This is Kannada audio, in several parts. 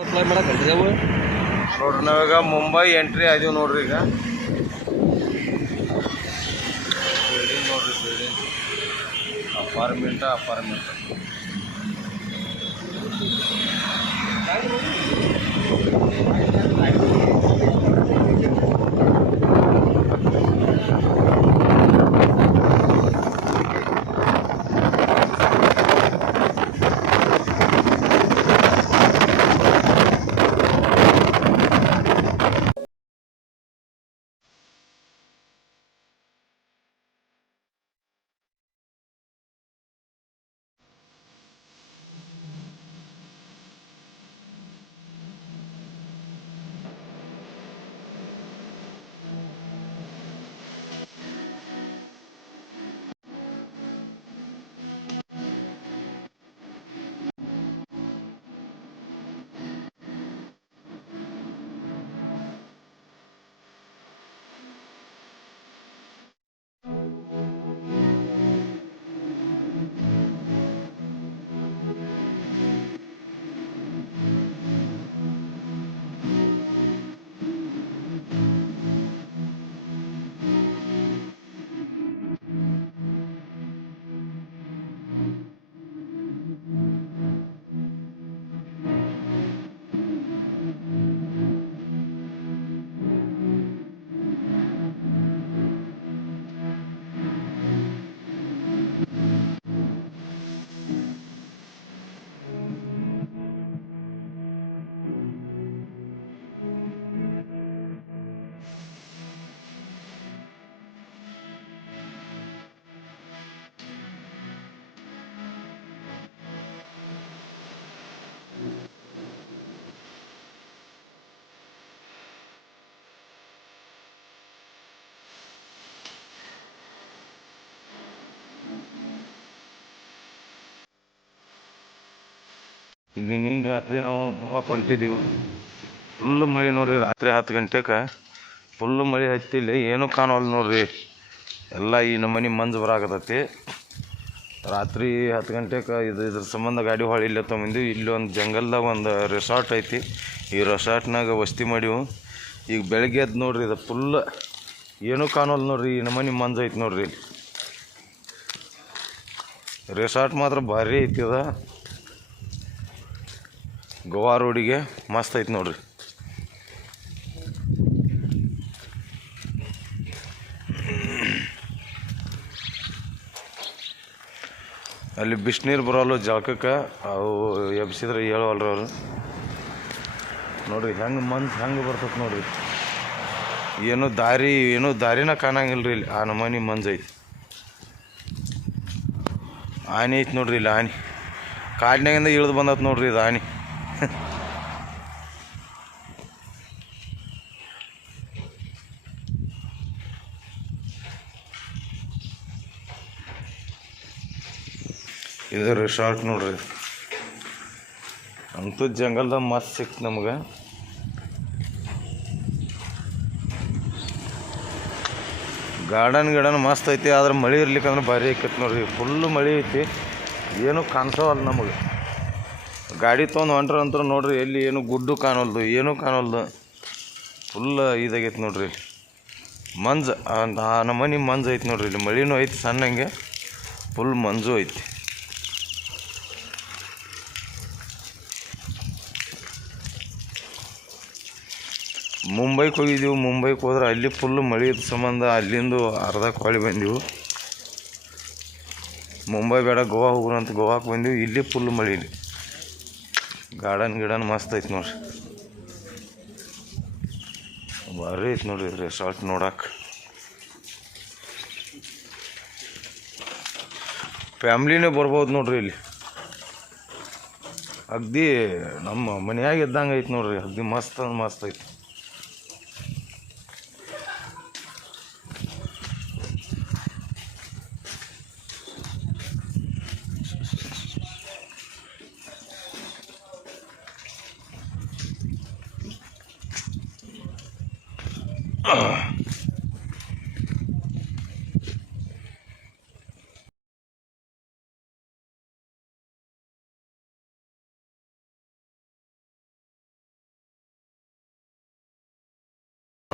ಅಪ್ಲೈ ಮಾಡಕಲ್ರಿ ಅವು ನೋಡ್ರಿ ನಾವೀಗ ಮುಂಬೈ ಎಂಟ್ರಿ ಆದೀವಿ ನೋಡ್ರಿ. ಈಗ ಬಿಲ್ಡಿಂಗ್ ನೋಡ್ರಿ, ಬಿಲ್ಡಿಂಗ್ ಅಪಾರ್ಟ್ಮೆಂಟ್. ನಿನ್ನೆ ರಾತ್ರಿ ನಾವು ಗೋವಾಕ್ಕೆ ಹೊಂಟಿದ್ದೀವಿ. ಫುಲ್ಲು ಮಳೆ ನೋಡ್ರಿ. ರಾತ್ರಿ 10 ಗಂಟೆಗೆ ಫುಲ್ಲು ಮಳೆ ಹತ್ತಿಲ್ಲ, ಏನೂ ಕಾಣೋಲ್ಲ ನೋಡ್ರಿ. ಎಲ್ಲ ಈ ನಮೂನಿ ಮಂಜು ಬರಾಕತ್ತೈತಿ. ರಾತ್ರಿ 10 ಗಂಟೆಗೆ ಇದ್ರ ಸಂಬಂಧ ಗಾಡಿ ಹೊಳಿ ಇಲ್ಲ ತೊಗೊಂಬಂದಿವಿ. ಇಲ್ಲಿ ಒಂದು ಜಂಗಲ್ದಾಗ ಒಂದು ರೆಸಾರ್ಟ್ ಐತಿ. ಈ ರೆಸಾರ್ಟ್ನಾಗ ವಸತಿ ಮಾಡೀವು. ಈಗ ಬೆಳಗ್ಗೆ ಎದ್ದು ನೋಡ್ರಿ, ಇದು ಫುಲ್ ಏನೂ ಕಾಣೋಲ್ಲ ನೋಡ್ರಿ. ಈ ನಮೂನಿ ಮಂಜು ಐತಿ ನೋಡ್ರಿ. ಇಲ್ಲಿ ರೆಸಾರ್ಟ್ ಮಾತ್ರ ಭಾರಿ ಐತಿ. ಅದ ಗೋವಾ ರೋಡಿಗೆ ಮಸ್ತ್ ಐತಿ ನೋಡ್ರಿ. ಅಲ್ಲಿ ಬಿಸಿನೀರು ಬರೋಲ್ಲ ಜಳಕಕ್ಕೆ, ಅವು ಎಬ್ಸಿದ್ರೆ ಹೇಳವಲ್ರಿ ಅವರು. ನೋಡ್ರಿ ಹೆಂಗೆ ಬರ್ತೈತೆ ನೋಡ್ರಿ. ಏನೂ ದಾರಿನ ಕಾಣಂಗಿಲ್ಲ ರೀ. ಇಲ್ಲಿ ಆ ನಮೂನಿ ಮಂಜು ಐತಿ. ಆನೆ ಐತಿ ನೋಡ್ರಿ. ಇಲ್ಲಿ ಆನೆ ಕಾಡಿನಾಗಿಂದ ಇಳಿದು ಬಂದತ್ ನೋಡ್ರಿ. ಇದು ಆನೆ ಇದು ರೆಸಾರ್ಟ್ ನೋಡ್ರಿ. ಅಂತೂ ಜಂಗಲ್ದಾಗ ಮಸ್ತ್ ಸಿಕ್ತು ನಮ್ಗೆ. ಗಾರ್ಡನ್ ಮಸ್ತ್ ಐತಿ. ಆದ್ರೆ ಮಳೆ ಇರ್ಲಿಕ್ಕಂದ್ರೆ ಭಾರಿ ಆಕೈತಿ ನೋಡ್ರಿ. ಫುಲ್ಲು ಮಳೆ ಐತಿ, ಏನೂ ಕಾಣಿಸೋವಲ್ಲ ನಮಗೆ. ಗಾಡಿ ತೊಗೊಂಡು ಹೊಂಟ್ರ ಅಂತ ನೋಡ್ರಿ, ಎಲ್ಲಿ ಏನು ಗುಡ್ಡು ಕಾಣೋಲ್ದು, ಏನೂ ಕಾಣೋಲ್ದು. ಫುಲ್ ಇದಾಗೈತಿ ನೋಡ್ರಿ. ಮಂಜು ಆ ನಮೂನಿ ಮಂಜು ಐತಿ ನೋಡ್ರಿ. ಇಲ್ಲಿ ಮಳೆನೂ ಐತಿ ಸಣ್ಣಂಗೆ, ಫುಲ್ ಮಂಜು ಐತಿ. ಮುಂಬೈಗೆ ಹೋಗಿದ್ದೀವಿ. ಮುಂಬೈಗೆ ಹೋದ್ರೆ ಅಲ್ಲಿ ಫುಲ್ಲು ಮಳೆ ಇದ್ದ ಸಂಬಂಧ ಅಲ್ಲಿಂದು ಅರ್ಧಕ್ಕೆ ಹೊಳಿ ಬಂದೀವಿ. ಮುಂಬೈ ಬೇಡ ಗೋವಾ ಹೋಗೋಣ ಅಂತ ಗೋವಾಕ್ಕೆ ಬಂದೀವಿ. ಇಲ್ಲಿ ಫುಲ್ ಮಳೆ. ಇಲ್ಲಿ ಗಾರ್ಡನ್ ಮಸ್ತ್ ಐತಿ ನೋಡ್ರಿ. ಭಾರಿ ಐತಿ ನೋಡ್ರಿ ರೆಸಾರ್ಟ್ ನೋಡಕ್ಕೆ. ಫ್ಯಾಮ್ಲಿನೇ ಬರ್ಬೋದು ನೋಡ್ರಿ. ಇಲ್ಲಿ ಅಗ್ದಿ ನಮ್ಮ ಮನ್ಯಾಗ ಇದ್ದಂಗೆ ಐತಿ ನೋಡ್ರಿ. ಅಗ್ದಿ ಮಸ್ತ್ ಐತಿ.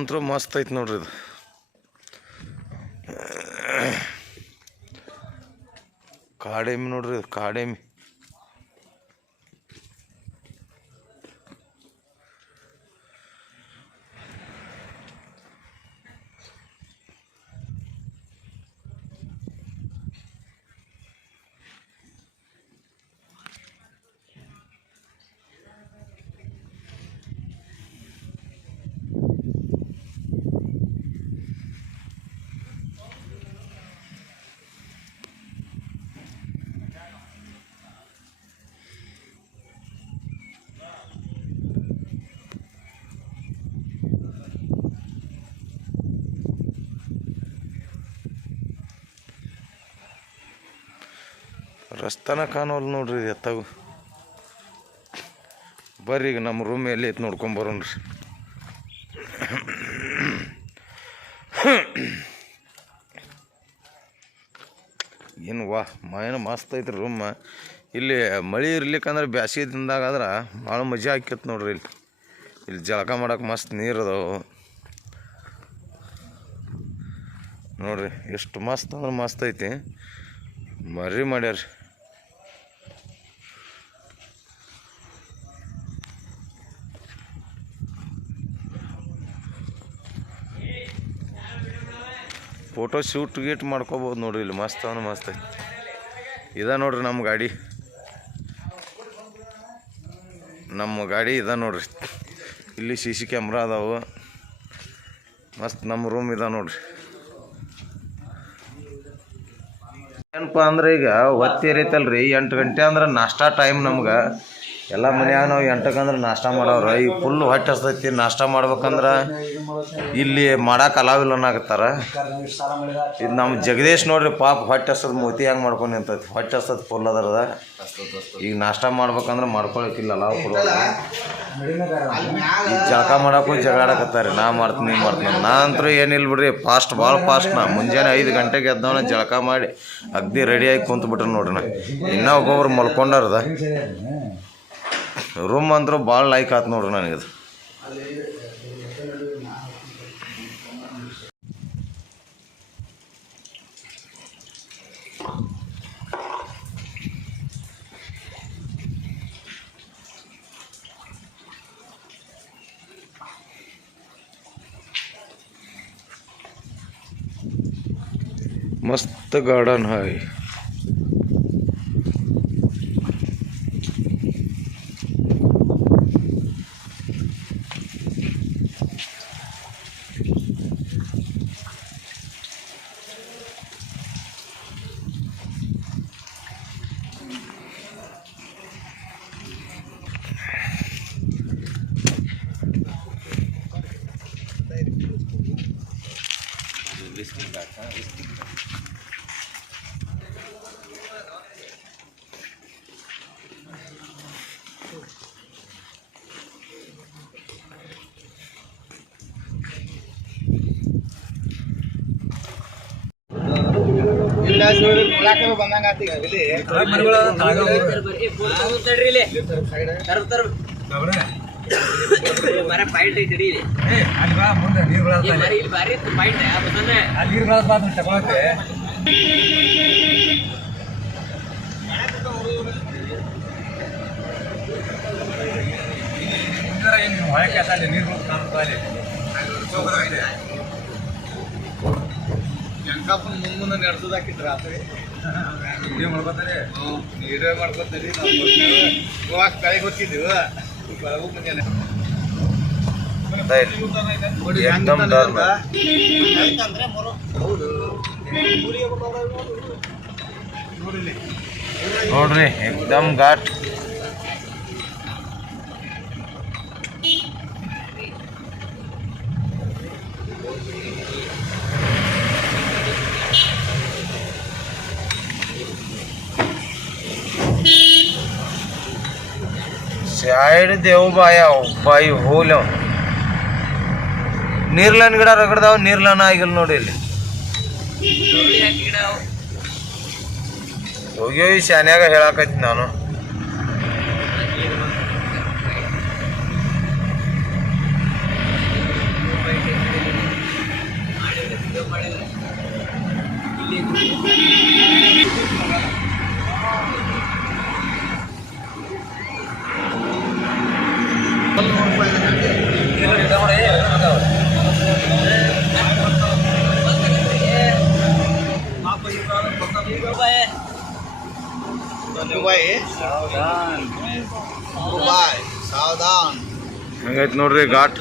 ಅಂತೂ ಮಸ್ತ್ ಐತಿ ನೋಡ್ರಿ ಇದು. ಕಾಡೆಮ್ಮಿ ನೋಡ್ರಿ, ಇದು ಕಾಡೆಮ್ಮಿ. ರಸ್ತಾನ ಕಾಣೋಲ್ಲ ನೋಡ್ರಿ ಎತ್ತಾಗು. ಬರ್ರಿ ಈಗ ನಮ್ಮ ರೂಮ್ ಎಲ್ಲಿ ಐತೆ ನೋಡ್ಕೊಂಬರೋಣ್ರಿ. ಏನು ಏನು ಮಸ್ತ್ ಐತ್ರಿ ರೂಮ್. ಇಲ್ಲಿ ಮಳೆ ಇರ್ಲಿಕ್ಕಂದ್ರೆ ಬ್ಯಾಸಿಗೆ ದಿನದಾಗ ಆದ್ರೆ ಭಾಳ ಮಜಾ ಆಕೈತೆ ನೋಡ್ರಿ. ಇಲ್ಲಿ ಜಳಕ ಮಾಡಕ್ಕೆ ಮಸ್ತ್ ನೀರು ಅದಾವು ನೋಡ್ರಿ. ಎಷ್ಟು ಮಸ್ತ್ ಅಂದ್ರೆ ಮಸ್ತ್ ಐತಿ. ಮರ್ರಿ ಮಾಡ್ಯಾರ. ಫೋಟೋ ಶೂಟ್ ಗೀಟ್ ಮಾಡ್ಕೋಬೋದು ನೋಡ್ರಿ. ಇಲ್ಲಿ ಮಸ್ತ್ ಅಂದ್ರೆ ಮಸ್ತ್ ಐತಿ. ಇದ ನೋಡ್ರಿ ನಮ್ಮ ಗಾಡಿ. ಇದ ನೋಡ್ರಿ. ಇಲ್ಲಿ CC ಕ್ಯಾಮ್ರಾ ಅದಾವು. ಮಸ್ತ್ ನಮ್ಮ ರೂಮ್ ಇದ ನೋಡ್ರಿ. ಏನಪ್ಪ ಅಂದ್ರೆ ಈಗ ಹೊತ್ತೇರೈತಲ್ರಿ 8 ಗಂಟೆ ಅಂದ್ರೆ ನಾಷ್ಟಾ ಟೈಮ್. ನಮ್ಗೆ ಎಲ್ಲ ಮನ್ಯಾಗ ನಾವು 8ಕ್ಕೆ ಅಂದ್ರೆ ನಾಷ್ಟ ಮಾಡೋರು. ಈಗ ಫುಲ್ ಹೊಟ್ಟೆ ಹಸ್ತೈತಿ. ನಾಷ್ಟ ಮಾಡ್ಬೇಕಂದ್ರೆ ಇಲ್ಲಿ ಮಾಡಕ್ಕೆ ಅಲಾವಿಲ್ಲ ಅನ್ನಕತ್ತಾರ. ಇದು ನಮ್ಮ ಜಗದೀಶ್ ನೋಡ್ರಿ ಪಾಪ ಹೊಟ್ಟೆ ಹಸ್ತದ ಮೂತಿ ಹೆಂಗೆ ಮಾಡ್ಕೊಂಡು ನಿಂತೈತಿ. ಹೊಟ್ಟೆ ಹಸ್ತದ ಫುಲ್ ಅದರದ. ಈಗ ನಾಷ್ಟ ಮಾಡ್ಬೇಕಂದ್ರೆ ಮಾಡ್ಕೊಳಕ್ಕಿಲ್ಲ ಅಲಾವ್ ಕೊಡೋದು. ಈಗ ಜಳಕ ಮಾಡಕ್ಕೂ ಜಗಳಾಡಕತ್ತಾರೆ. ನಾ ಮಾಡ್ತೀನಿ ನೀ ಮಾಡ್ತೀನಿ. ನಾ ಅಂತೂ ಏನಿಲ್ಲ ಬಿಡ್ರಿ, ಭಾಳ ಫಾಸ್ಟ್. ನಾ ಮುಂಜಾನೆ 5 ಗಂಟೆಗೆ ಎದ್ದವನ ಜಳಕ ಮಾಡಿ ಅಗ್ದಿ ರೆಡಿಯಾಗಿ ಕುಂತ್ಬಿಟ್ರೆ ನೋಡ್ರಿ. ನಾ ಇನ್ನೂ ಒಬ್ಬೊಬ್ರು ಮಲ್ಕೊಂಡಾರದ. ರೂಮ್ ಅಂತೂ ಭಾಳ ಲೈಕ್ ಆಯ್ತು ನೋಡ್ರಿ ನನಗಿದು. मस्त गार्डन है. ಮುಂದೆ ನಡೆಸೋದಾಕಿತ್ತು ರಾತ್ರಿ ಮಾಡ್ಕೋತಾರೆ. ನೀರೇ ಮಾಡ್ಕೋತೀರಿ. ನಾವು ಬೆಳಗ್ಗೆ ಗೊತ್ತಿದ್ದೀವಿ. ಬೆಳಗು ಮುಂಜಾನೆ ನೋಡ್ರಿ ಏಕ್ದಮ್ ಘಾಟ್. ಸೈಡ್ ದೇವ್ ಬಾಯಿ ಹೋಲ್ ನೀರ್ಲನ್ ಗಿಡ ರಗಡ್ದಾವ. ನೀರ್ಲನ ಆಗಿಲ್ಲ ನೋಡಿ. ಇಲ್ಲಿ ಹೋಗ್ಯೋ ಶಾನ್ಯಾಗ ಹೇಳಾಕೈತಿ ನಾನು. ಸಾವಧಾನ್ ಹಂಗೈತೆ ನೋಡ್ರಿ ಘಾಟ್.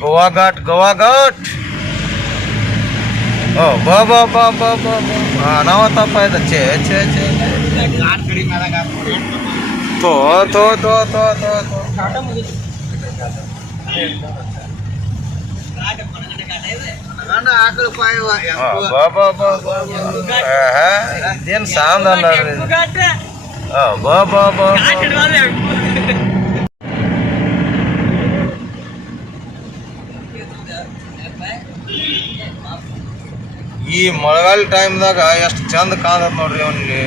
गोवा घाट ओ बा अनावता पाहिजे छे छे छे तो ಆಕಳು ಪಾಯವ ಇದೇನು ಸಾಂದ್ ಅಲ್ಲ ಬಾ ಈ ಮಳೆಗಾಲ ಟೈಮ್ದಾಗ ಎಷ್ಟು ಚಂದ ಕಾಣತ್ ನೋಡ್ರಿ ಅವ್ನಿಗೆ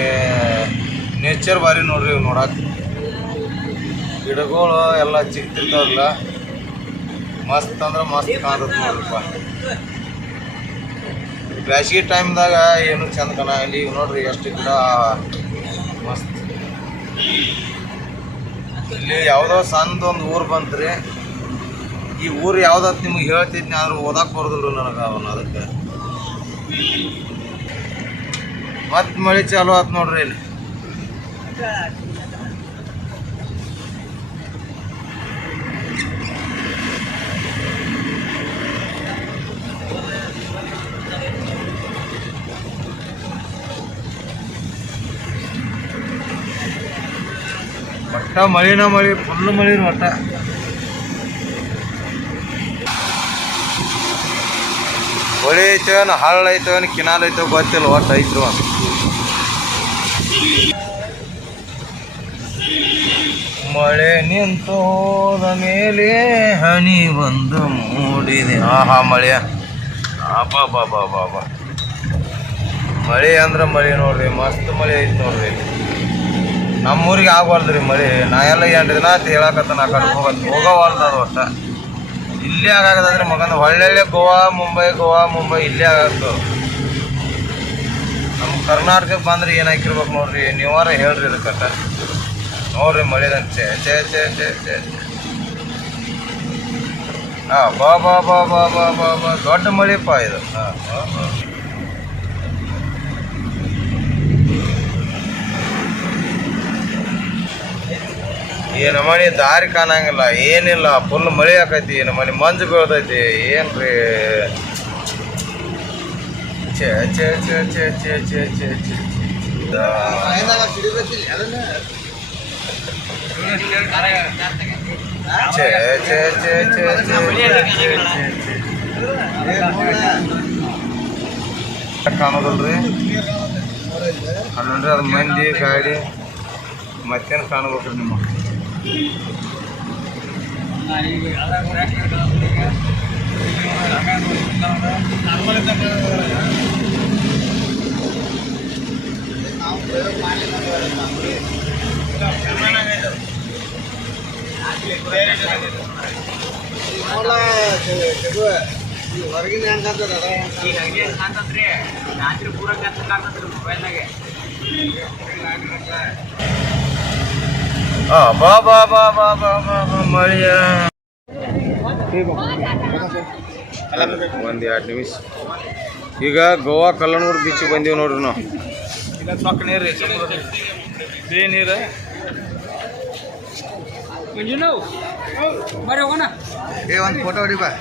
ನೇಚರ್ ಭಾರಿ ನೋಡ್ರಿ ಇವ್ ನೋಡಕ್ ಗಿಡಗಳು ಎಲ್ಲ ಚಿಕ್ತಿರ್ತಾವಲ್ಲ ಮಸ್ತ್ ಅಂದ್ರೆ ಮಸ್ತ್ ಕಾಣತ್ ನೋಡ್ರಿಪ್ಪ. ಬ್ಯಾಸಿಗೆ ಟೈಮ್ದಾಗ ಏನು ಚಂದ ಕಾಣಲಿ ಈಗ ನೋಡ್ರಿ ಎಷ್ಟು ಗಿಡ ಮಸ್ತ್. ಇಲ್ಲಿ ಯಾವುದೋ ಸಣ್ಣದೊಂದು ಊರು ಬಂತ್ರಿ. ಈ ಊರು ಯಾವ್ದತ್ ನಿಮ್ಗೆ ಹೇಳ್ತಿದ್ನಿ ಆದ್ರೂ ಓದಾಕ್ ಬರೋದಿಲ್ಲ ನನಗೆ ಅವನು. ಅದಕ್ಕೆ ಮತ್ ಮಳೆ ಚಾಲು ಆತ್ ನೋಡ್ರಿ ಇಲ್ಲಿ. ಒಟ್ಟ ಮಳಿನ ಮಳಿ ಫುಲ್ ಮಳಿ ಒಟ್ಟ. ಹೊಳಿ ಐತೇನ ಹಳ್ಳ ಐತೇನ ಕಿನಾಲ್ ಐತೋ ಗೊತ್ತಿಲ್ಲ, ಒಟ್ಟು ಐತ್ರು ಅಂತ. ಮಳೆ ನಿಂತೋದ ಮೇಲೆ ಹನಿ ಬಂದು ಮೂಡಿದೆ. ಆಹಾ ಮಳೆ ಬಾಬಾ ಮಳೆ ಅಂದ್ರೆ ಮಳೆ ನೋಡ್ರಿ, ಮಸ್ತ್ ಮಳೆ ಐತಿ ನೋಡ್ರಿ. ನಮ್ಮೂರಿಗೆ ಆಗವಲ್ದ್ರಿ ಮಳೆ. ನಾ ಎಲ್ಲ 8 ದಿನ ಅಂತ ಹೇಳಕತ್ತ ನಾ ಕಡೆ ಹೋಗವಲ್ದ ಅದು. ಒಟ್ಟ ಇಲ್ಲೇ ಆಗಾಗದಂದ್ರೆ ಮಗಂದು ಒಳ್ಳೆ ಗೋವಾ ಮುಂಬೈ ಇಲ್ಲೇ ಆಗತ್ತು. ನಮ್ಮ ಕರ್ನಾಟಕಕ್ಕೆ ಬಂದ್ರೆ ಏನು ಹಾಕಿರ್ಬೇಕು ನೋಡ್ರಿ, ನೀವಾರ ಹೇಳ್ರಿ ಇದಕ್ಕೆ ನೋಡ್ರಿ ಮಳೆದಂತೆ ಚೇ ಚೇ ಚೇ ಚೇ ಹಾಂ ಬಾ ಬಾ ಬಾ ಬಾ ಬಾ ಬಾ ಬಾ ದೊಡ್ಡ ಮಳೆಪ್ಪ ಇದು. ಹಾಂ ಹಾಂ ಹಾಂ ಈ ನಮ್ಮನೆ ದಾರಿ ಕಾಣಂಗಿಲ್ಲ, ಏನಿಲ್ಲ, ಫುಲ್ ಮಳೆ ಆಕೈತಿ, ನಮ್ಮನೆ ಮಂಜು ಬೀಳ್ತೈತಿ. ಏನ್ರಿ ಛೇ ಛೇ ಛೇ ಛೇ ಛೇ ಛೇ ಛೇ ಛೇ ಛೇ ಛೇ ಛೇ ಛೇ ಕಾಣೋದಲ್ರಿ ಅಲ್ಲಂದ್ರೆ ಅದು ಮಂದಿ ಗಾಡಿ ಮತ್ತೇನು ಕಾಣ್ಬೇಕ್ರಿ ನಿಮ್ಮ ಹೊರಗಿನ ಹೆಂಗ್ ಕಾಣ್ತದ ರಾತ್ರಿ ಪೂರ ಕಾಣ್ತದ್ರಿ ಮೊಬೈಲ್ನಾಗೆ. ಬಾ ಬಾ ಬಾ ಬಾ ಬಾ ಬಾ ಬಾ ಮಳೆಯ ಒಂದು 2 ನಿಮಿಷ. ಈಗ ಗೋವಾ ಕಲ್ಲಣೂರು ಬೀಚಿಗೆ ಬಂದೀವಿ ನೋಡ್ರಿ ನಾವು. ಇಲ್ಲ ಪಕ್ಕ ನೀರು ರೀ ಸಮುದ್ರ ಬಿಳಿ ನೀರು ಬರ್ರಿ ಹೋಗೋಣ. ಒಂದು ಫೋಟೋ ಹೊಡಿ ಬಾ.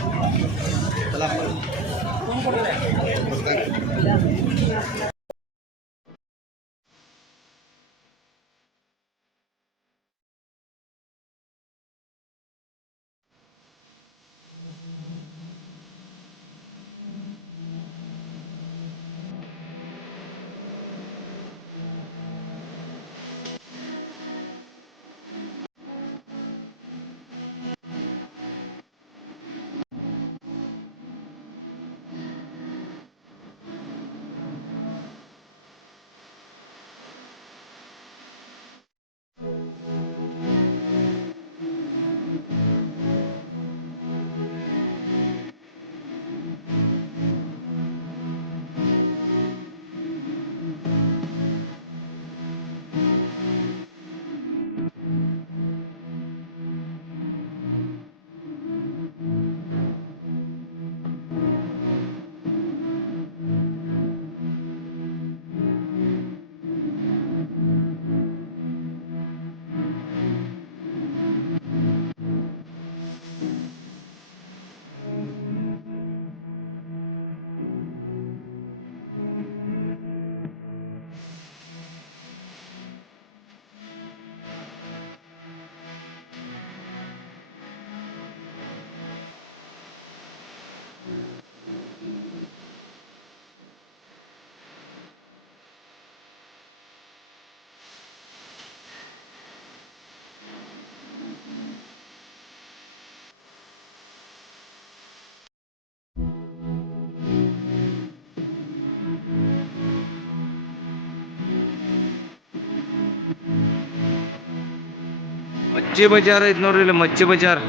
ಮಚ್ಚಿ ಬಜಾರ್ ಐತಿ ನೋಡ್ರಿ ಇಲ್ಲಿ, ಮಚ್ಚಿ ಬಜಾರ್,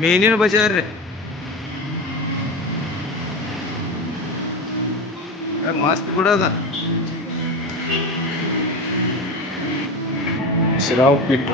ಮೀನಿನ ಬಜಾರ್ ರೀ. ಮಸ್ತ್ ಬಿಡದ ಶಿರಾವ್ ಪಿಟ್.